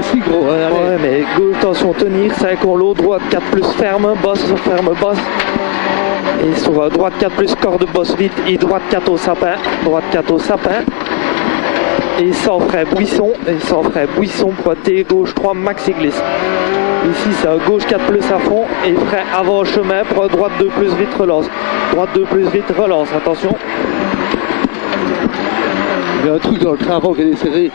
Si gros, allez. Ouais, mais gauche, attention, tenir, 5 en l'eau, droite 4 plus ferme, bosse, bosse. Et sur droite 4 plus corde, bosse vite. Et droite 4 au sapin, droite 4 au sapin. Et sans frais buisson, pointé, gauche 3, maxi glisse. Ici c'est gauche 4 plus à fond et frais avant chemin pour droite 2 plus vite relance. Droite 2 plus vite relance, attention. Il y a un truc dans le train avant qui est serré.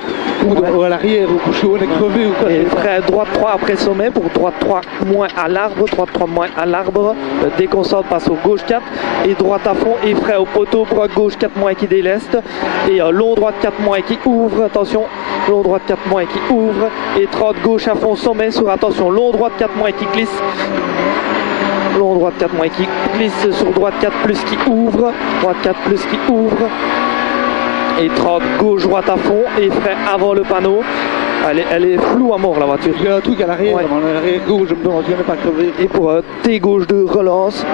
Ou à l'arrière, au coucher, on est crevé ou quoi. Et frais droite 3 après sommet pour droite 3 moins à l'arbre, droite 3 moins à l'arbre. Déconcentre passe au gauche 4 et droite à fond et frais au poteau pour gauche 4 moins qui déleste. Et long droite 4 moins qui ouvre, attention. Long droite 4 moins qui ouvre. Et 30 gauche à fond sommet sur attention. Long droite 4 moins qui glisse. Long droite 4 moins qui glisse sur droite 4 plus qui ouvre. Droite 4 plus qui ouvre. Et 30 gauche droite à fond et frais avant le panneau. Elle est floue à mort la voiture. Il y a un truc à l'arrière, ouais. À l'arrière gauche, je me demande si elle n'est pas crevée. Et pour T gauche de relance.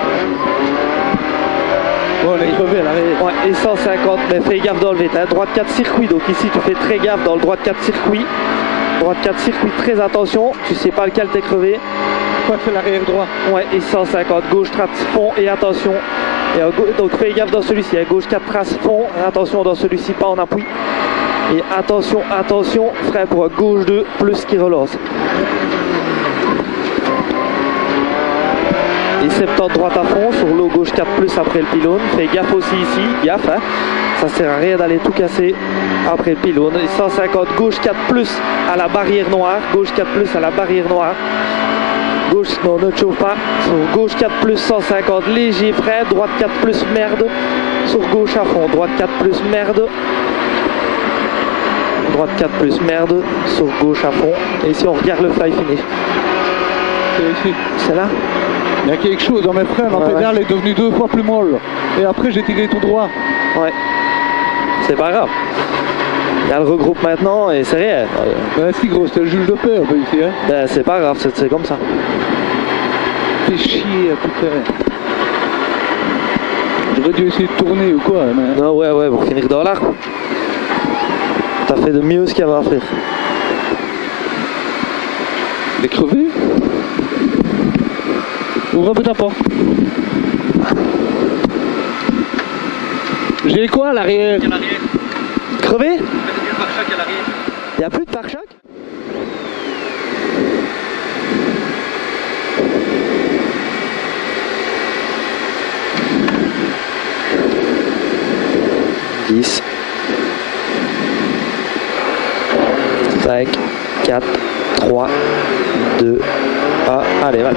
Ouais, on est crevé à l'arrière. Ouais, et 150, mais fais gaffe dans le vite. Hein. Droite 4 circuit, donc ici tu fais très gaffe dans le droite 4 circuit. Droite 4 circuit, très attention. Tu sais pas lequel t'es crevé. Ouais, c'est l'arrière droit. Ouais, et 150, gauche trace fond et attention. Et donc fais gaffe dans celui-ci, à gauche 4 traces fond, attention dans celui-ci, pas en appui. Et attention, frais pour gauche 2, plus qui relance. Et 70 droite à fond, sur l'eau gauche 4 plus après le pylône. Fais gaffe aussi ici, gaffe, hein. Ça sert à rien d'aller tout casser après le pylône. Et 150 gauche 4 plus à la barrière noire, gauche 4 plus à la barrière noire. Gauche, non, ne chauffe pas. Sur gauche 4 plus 150, léger frais. Droite 4 plus merde. Sur gauche à fond. Droite 4 plus merde. Droite 4 plus merde. Sur gauche à fond. Et si on regarde le fly finish. C'est ici. C'est là? Il y a quelque chose dans mes freins. Ma pédale est devenue 2 fois plus molle. Et après, j'ai tiré tout droit. Ouais. C'est pas grave. Il y a le regroupe maintenant et c'est rien. Ben si gros, c'était le juge de paix un peu ici. Hein. Ben c'est pas grave, c'est comme ça. Fais chier à tout faire. J'aurais dû essayer de tourner ou quoi. Mais... Non, ouais, pour finir dans l'arbre. T'as fait de mieux ce qu'il y avait à faire. Il est crevé. Ouvre un peu ta porte. J'ai quoi à l'arrière? Crevé? Il n'y a plus de pare-choc? « 10, 5, 4, 3, 2, 1, allez, allez,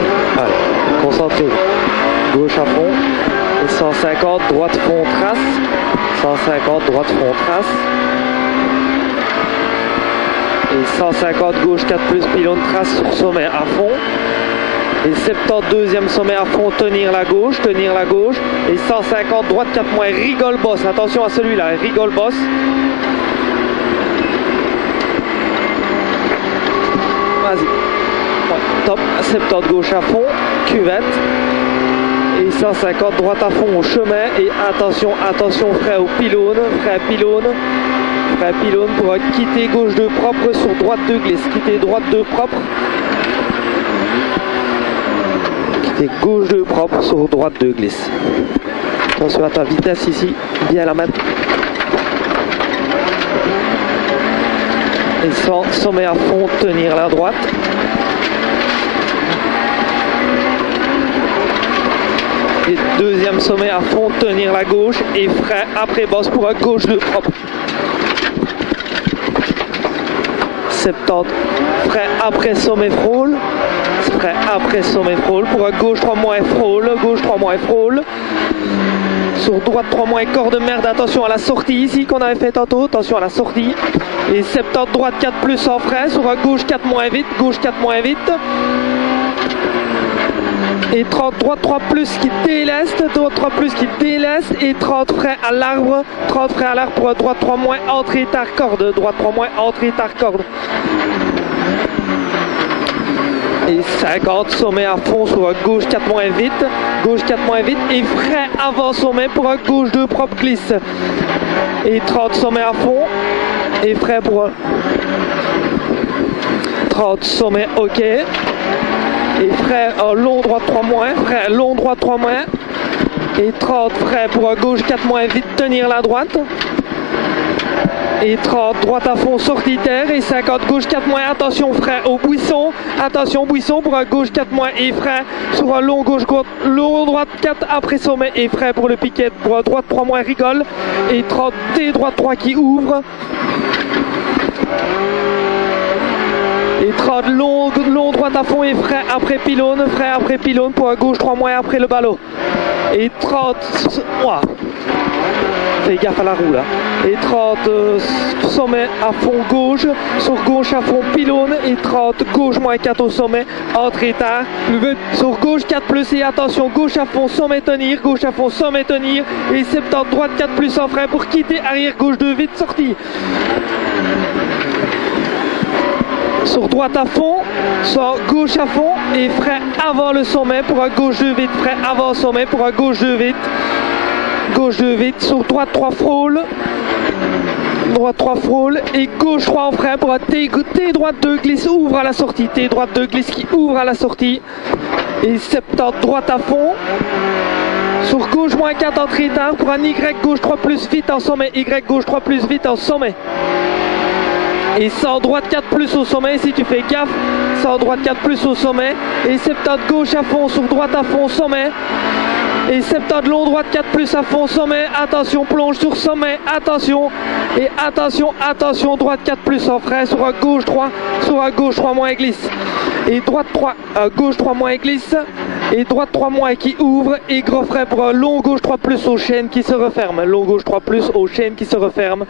concentrez-vous. Gauche à fond, et 150, droite fond, trace, 150, droite fond, trace. Et 150 gauche 4 plus pylône trace sur sommet à fond. Et 72e sommet à fond, tenir la gauche. Et 150 droite 4 moins, rigole boss. Attention à celui-là, rigole boss. Vas-y. Ouais, top. 70 gauche à fond, cuvette. Et 150 droite à fond au chemin. Et attention, frais au pylône, pylône pour quitter gauche 2 propre sur droite 2 glisse. Quitter droite 2 propre. Quitter gauche 2 propre sur droite 2 glisse. Attention à ta vitesse ici, bien la mettre. Et sans sommet à fond, tenir la droite. Et deuxième sommet à fond, tenir la gauche. Et frais après bosse pour un gauche 2 propre. 70, frais après sommet frôle, frais après sommet frôle, pour gauche 3 moins frôle, gauche 3 moins frôle, sur droite 3 moins corde merde, attention à la sortie ici qu'on avait fait tantôt, attention à la sortie, et 70 droite 4 plus en frais, sur gauche 4 moins vite, gauche 4 moins vite, et 30 droite 3 plus qui déleste, droite 3 plus qui déleste, et 30 frais à l'arbre, pour droite 3 moins, entrée tard corde, droite 3 moins, entrée tard corde. Et 50, sommet à fond sur un gauche 4 moins vite. Gauche 4 moins vite. Et frein avant sommet pour un gauche 2 propre glisse. Et 30, sommet à fond. Et frein pour un 30, sommet, ok. Et frein en long droite 3 moins. Frein long droite 3 moins. Et 30, frein pour un gauche 4 moins vite. Tenir la droite. Et 30, droite à fond, sortie terre. Et 50, gauche 4 moins, attention, frein au buisson. Attention, buisson pour un gauche 4 moins et frein sur un long gauche, long droite 4 après sommet. Et frein pour le piquet pour un droite 3 moins, rigole. Et 30, T droite 3 qui ouvre. Et 30, long droite à fond et frein après pylône pour un gauche 3 moins après le ballot. Et 30, ouah. Fais gaffe à la roue là. Et 30, sommet à fond gauche, sur gauche à fond pylône. Et 30, gauche moins 4 au sommet, entrée tard. Sur gauche 4 plus et attention, gauche à fond, sommet tenir, gauche à fond, sommet tenir. Et 70, droite 4 plus en frein pour quitter, arrière gauche 2 vite, sortie. Sur droite à fond, sur gauche à fond et frein avant le sommet pour un gauche 2 vite, frein avant sommet pour un gauche 2 vite. Gauche 2 vite, sur droite 3 frôle. Droite 3 frôle et gauche 3 en frein pour un T droite 2 glisse, ouvre à la sortie. T droite 2 glisse qui ouvre à la sortie. Et 70, droite à fond. Sur gauche moins 4 entrée tard pour un Y gauche 3 plus vite en sommet. Y gauche 3 plus vite en sommet. Et 100, droite 4 plus au sommet, si tu fais gaffe. 100, droite 4 plus au sommet. Et 70, gauche à fond, sur droite à fond, sommet. Et 70, long droite 4 plus à fond, sommet, attention, plonge sur sommet, attention. Et attention, droite 4 plus en frein, sur un gauche 3, sur un gauche 3 moins glisse. Et droite 3, gauche 3 moins glisse. Et droite 3 moins qui ouvre. Et gros frein pour un long gauche 3 plus au chêne qui se referme. Long gauche 3 plus au chêne qui se referme.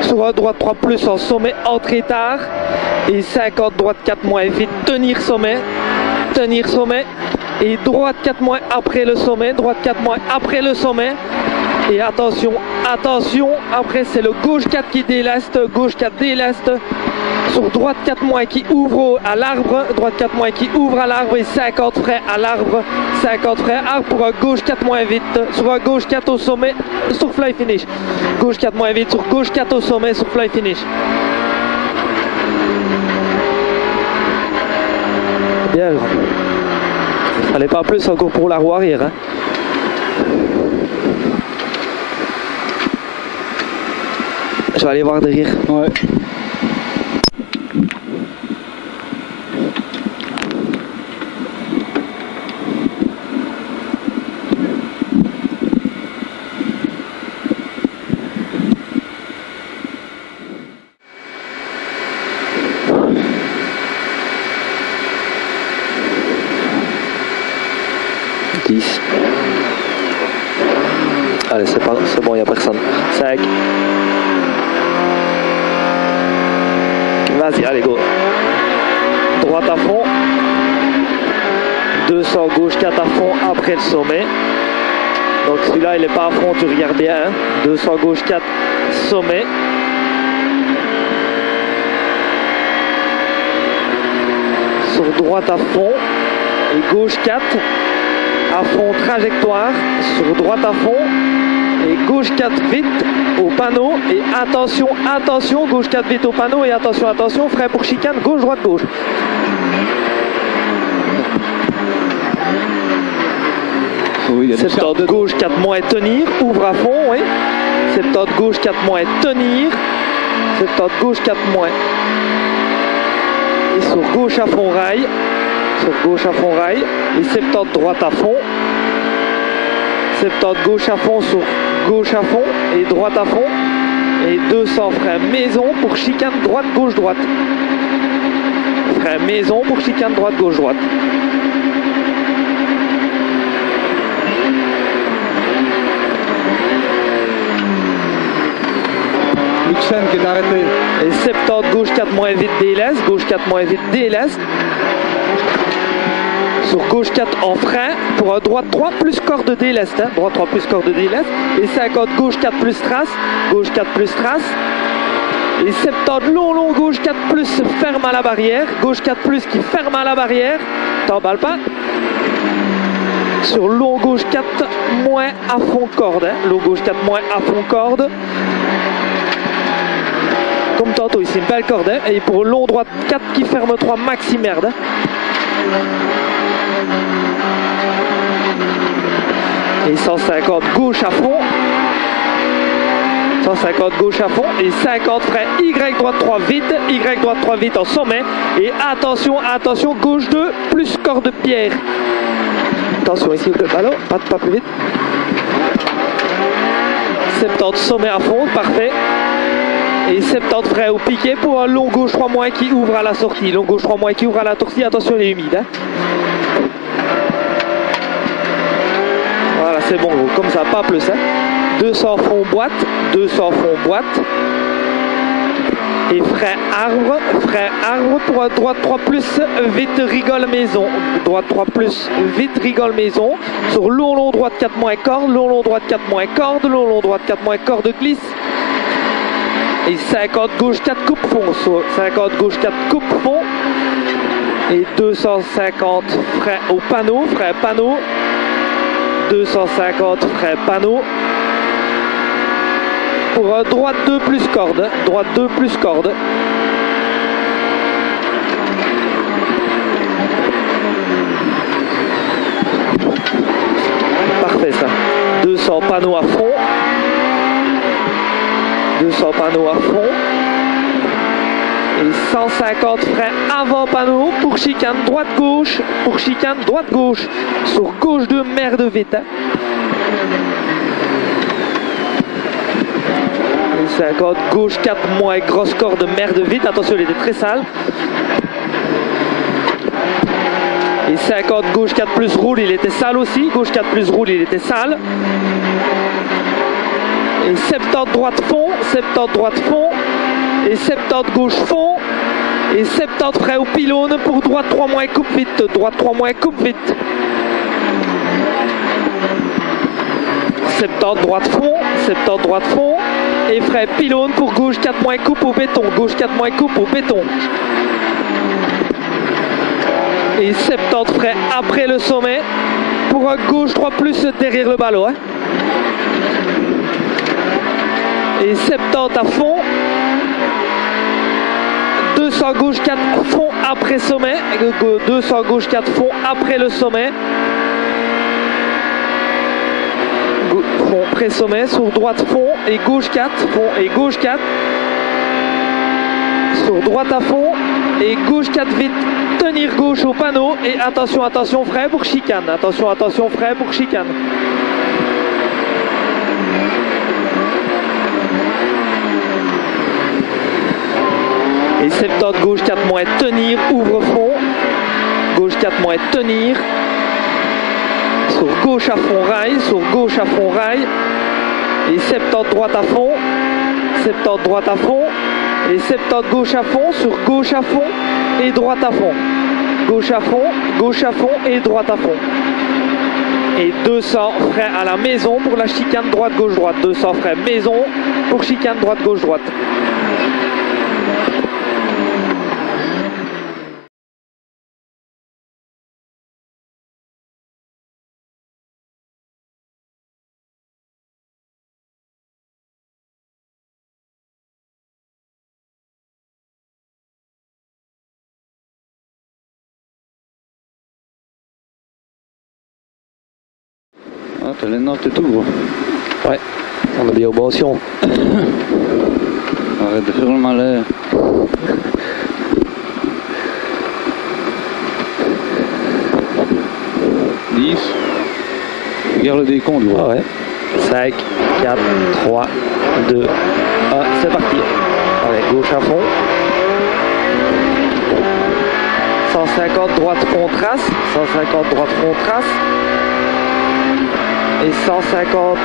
Sur un droite 3 plus en sommet, entrée tard. Et 50, droite 4 moins vite, tenir sommet. Tenir sommet. Et droite 4 moins après le sommet, droite 4 moins après le sommet. Et attention, après c'est le gauche 4 qui déleste, gauche 4 déleste. Sur droite 4 moins qui ouvre à l'arbre, droite 4 moins qui ouvre à l'arbre et 50 freins à l'arbre, 50 freins arbre pour un gauche 4 moins vite, sur un gauche 4 au sommet, sur fly finish. Gauche 4 moins vite, sur gauche 4 au sommet, sur fly finish. Bien. Fallait pas plus encore pour la roue arrière. Hein. Je vais aller voir derrière. Ouais. Allez, c'est bon, il n'y a personne. 5. Vas-y, allez, go. Droite à fond. 200, gauche 4 à fond après le sommet. Donc celui-là, il n'est pas à fond, tu regardes bien. Hein. 200, gauche 4, sommet. Sur droite à fond. Et gauche 4. À fond, trajectoire. Sur droite à fond. Et gauche 4 vite au panneau. Et attention, gauche 4 vite au panneau. Et attention, frein pour chicane, gauche, droite, gauche. Oui, 70 gauche 4 moins tenir, ouvre à fond, oui. 70 gauche 4 moins tenir. 70 gauche 4 moins. Et sur gauche à fond rail. Sur gauche à fond rail. Et 70 droite à fond. 70 gauche à fond sur gauche à fond et droite à fond. Et 200 frein maison pour chicane droite, gauche, droite. Frein maison pour chicane droite, gauche, droite. Luxen qui est arrêté. Et 70 gauche 4 moins vite délaisse, gauche 4 moins vite délaisse. Sur gauche 4 en frein pour un droite 3 plus corde de déleste, hein. Droite 3 plus corde de déleste. Et 50 gauche 4 plus trace, gauche 4 plus trace. Et 70 long gauche 4 plus ferme à la barrière. Gauche 4 plus qui ferme à la barrière. T'emballes pas. Sur long gauche 4 moins à fond corde. Hein. Long gauche 4 moins à fond corde. Comme tantôt ici, une belle corde. Hein. Et pour long droite 4 qui ferme 3 maxi merde. Hein. Et 150 gauche à fond. 150 gauche à fond et 50 frein Y droite 3 vite, Y droite 3 vite en sommet et attention, attention, gauche 2 plus corde pierre. Attention ici le ballon, pas plus vite. 70 sommet à fond, parfait. Et 70 frein au piquet pour un long gauche 3 moins qui ouvre à la sortie. Long gauche 3 moins qui ouvre à la sortie, attention il est humide. Hein. Voilà, c'est bon, comme ça, pas plus. Hein. 200 fond boîte, 200 fond boîte. Et frein arbre pour droite 3 plus, vite rigole maison. Droite 3 plus, vite rigole maison. Sur long droite 4 moins corde, long droite 4 moins corde, long droite 4 moins corde glisse. Et 50 gauche 4 coupe fond, 50 gauche 4 coupe fond. Et 250 frein au panneau, frein panneau. 250 frein panneau. Pour droite 2 plus corde, droite 2 plus corde. Parfait ça. 200 panneaux à fond. 200 panneaux à fond. Et 150 freins avant panneau pour chicane droite-gauche. Pour chicane droite-gauche. Sur gauche 2, merde vite. Hein. 50 gauche 4 moins grosse corde merde vite, attention il était très sale. Et 50 gauche 4 plus roule, il était sale aussi, gauche 4 plus roule, il était sale. Et 70 droite fond, 70 droite fond, et 70 gauche fond, et 70 frein au pylône pour droite 3 moins coupe vite, droite 3 moins coupe vite. 70 droite fond, 70 droite fond. Et frein pylône pour gauche 4 moins coupe au béton. Gauche 4 moins coupe au béton. Et 70 frein après le sommet pour un gauche 3 plus derrière le ballon. Hein. Et 70 à fond. 200 gauche 4 fond après sommet. 200 gauche 4 fond après le sommet. Fond pré-sommet, sur droite fond et gauche 4, fond et gauche 4. Sur droite à fond et gauche 4 vite, tenir gauche au panneau et attention, attention frein pour chicane. Attention, attention frein pour chicane. Et 70 gauche 4 moins tenir, ouvre fond. Gauche 4 moins tenir. Sur gauche à fond rail, sur gauche à fond rail. Et 70 droite à fond. 70 droite à fond. Et 70 gauche à fond, sur gauche à fond et droite à fond. Gauche à fond et droite à fond. Et 200 freins à la maison pour la chicane droite-gauche-droite. 200 freins maison pour chicane droite-gauche-droite. Ah, t'as les notes et tout, gros. Ouais, on a bien aux mentions. Arrête de faire le malin. Regarde le décompte, gros. Ah ouais. 5, 4, 3, 2, 1, c'est parti. Avec gauche à fond. 150 droite fond trace. 150 droite fond trace. Et 150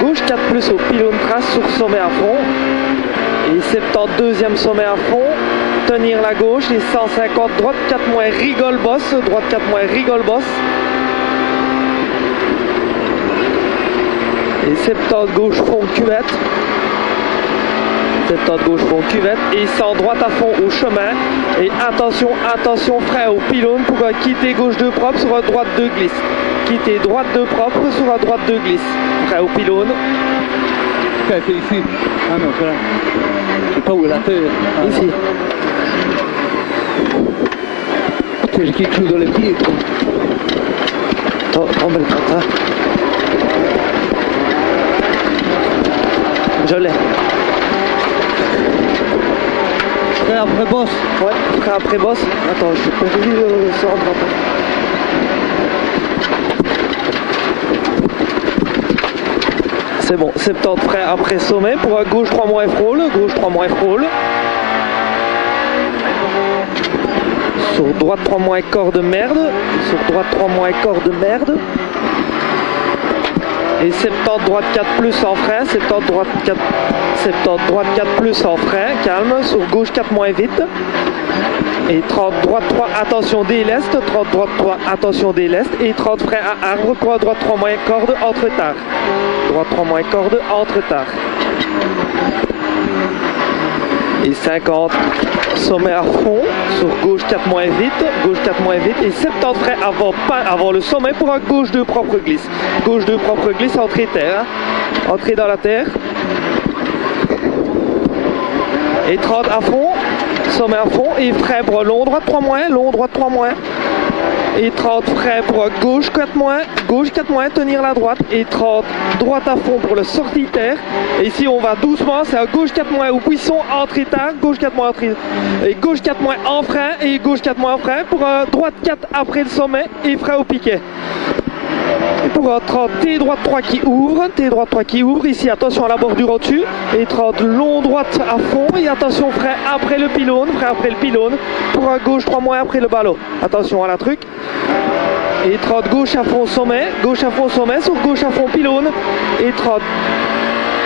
gauche 4 plus au pylône trace sur sommet à fond. Et 72e sommet à fond. Tenir la gauche. Et 150 droite 4 moins rigole boss. Droite 4 moins rigole boss. Et 70 gauche fond cuvette. 70 gauche fond cuvette et 100 droite à fond au chemin. Et attention, attention frais au pylône pour quitter gauche 2 propre sur droite 2 glisse. Quitter droite 2 propre sur droite 2 glisse. Frais au pylône. C'est ici. Ah non, c'est là. Je sais pas où est la terre. Ah, ici. J'ai quelque chose dans les pieds. Attends, on va le prendre. Je l'ai. Frère après boss. Ouais, frère après boss. Attends, je peux perdu se rendre après. C'est bon, 70 frais après sommet pour gauche 3 moins frôle, gauche 3 moins frôle. Sur droite 3 moins corps de merde, sur droite 3 moins corps de merde. Et 70 droite 4 plus en frein, 70 droite 4 plus en frein, calme, sur gauche 4 moins vite. Et 30 droite 3, attention déleste, 30 droite 3, attention déleste. Et 30 frein à arbre pour droite 3 moins corde, entre tard. Droite 3 moins corde, entre tard. Et 50 sommet à fond, sur gauche 4 moins vite, gauche 4 moins vite. Et 70 frein avant le sommet pour un gauche 2 propre glisse. Gauche 2 propre glisse, entrée terre. Hein. Entrée dans la terre. Et 30 à fond, sommet à fond. Et frein pour long droite 3 moins, long droite 3 moins. Et 30 frein pour gauche 4 moins, gauche 4 moins, tenir la droite. Et 30 droite à fond pour le sortie terre. Et ici on va doucement, c'est à gauche 4 moins au buisson, entrée tard, gauche 4 moins entrée. Et gauche 4 moins en frein et gauche 4 moins en frein pour droite 4 après le sommet et frein au piquet. Et pour 30 T droite 3 qui ouvre, T droite 3 qui ouvre, ici attention à la bordure au-dessus, et 30 long droite à fond, et attention frein après le pylône, pour gauche 3 moins après le ballot, attention à la truc, et 30 gauche à fond sommet, sur gauche à fond pylône, et 30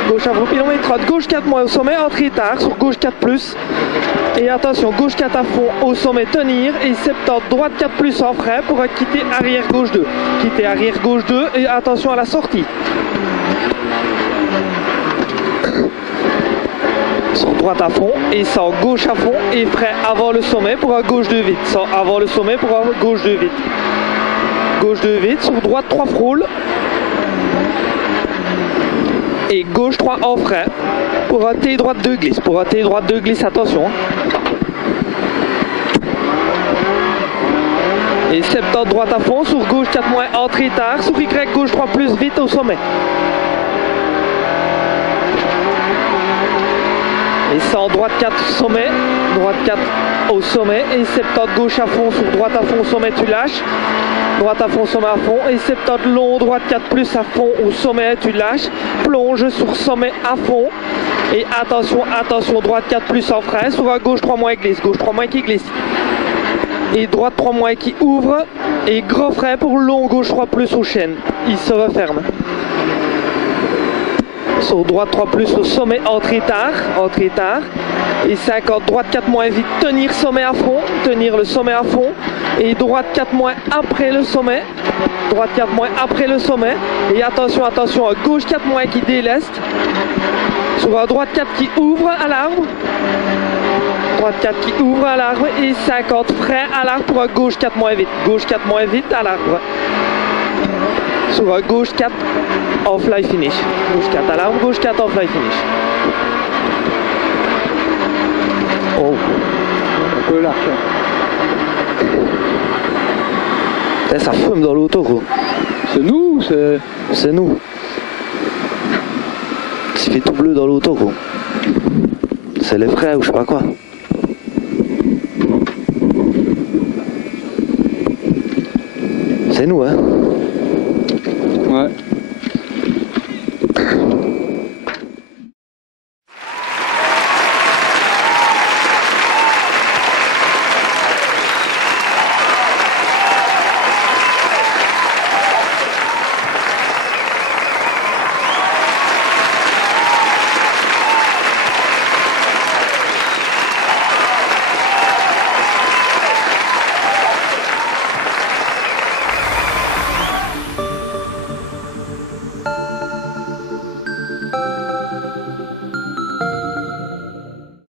gauche à fond pylône, et 30 gauche 4 moins au sommet, entrée tard, sur gauche 4 plus, et attention gauche 4 à fond au sommet tenir, et 70 droite 4 plus en frein pour quitter arrière gauche 2, quitter arrière gauche 2, et attention à la sortie. Sur droite à fond et sans gauche à fond et frein avant le sommet pour un gauche 2 vite, sans avant le sommet pour un gauche 2 vite. Gauche 2 vite, sur droite 3 frôle et gauche 3 en frein pour un T droite 2 glisse, attention. Et 70 droite à fond, sur gauche 4 moins entrée tard, sur Y gauche 3 plus vite au sommet. Et 100 droite 4 sommet, droite 4 au sommet, et 70 gauche à fond, sur droite à fond sommet tu lâches, droite à fond sommet à fond, et 70 long droite 4 plus à fond au sommet tu lâches, plonge sur sommet à fond, et attention, droite 4 plus en frein, sur la gauche 3 moins glisse, gauche 3 moins qui glisse, et droite 3 moins qui ouvre, et gros frein pour long gauche 3 plus au chêne, il se referme. Sur droite 3 plus au sommet, entrée tard, et 50 droite 4 moins vite, tenir sommet à fond, tenir le sommet à fond, et droite 4 moins après le sommet, droite 4 moins après le sommet, et attention, à gauche 4 moins qui déleste, sur la droite 4 qui ouvre à l'arbre, droite 4 qui ouvre à l'arbre, et 50 frein à l'arbre pour gauche 4 moins vite à l'arbre. Sur gauche 4 en fly finish. Gauche 4 à l'arbre, gauche 4 en fly finish. Oh. Un peu l'arche. Ça fume dans l'auto, gros. C'est nous ou c'est... C'est nous. Ça fait tout bleu dans l'auto, gros. C'est les frais ou je sais pas quoi. C'est nous, hein.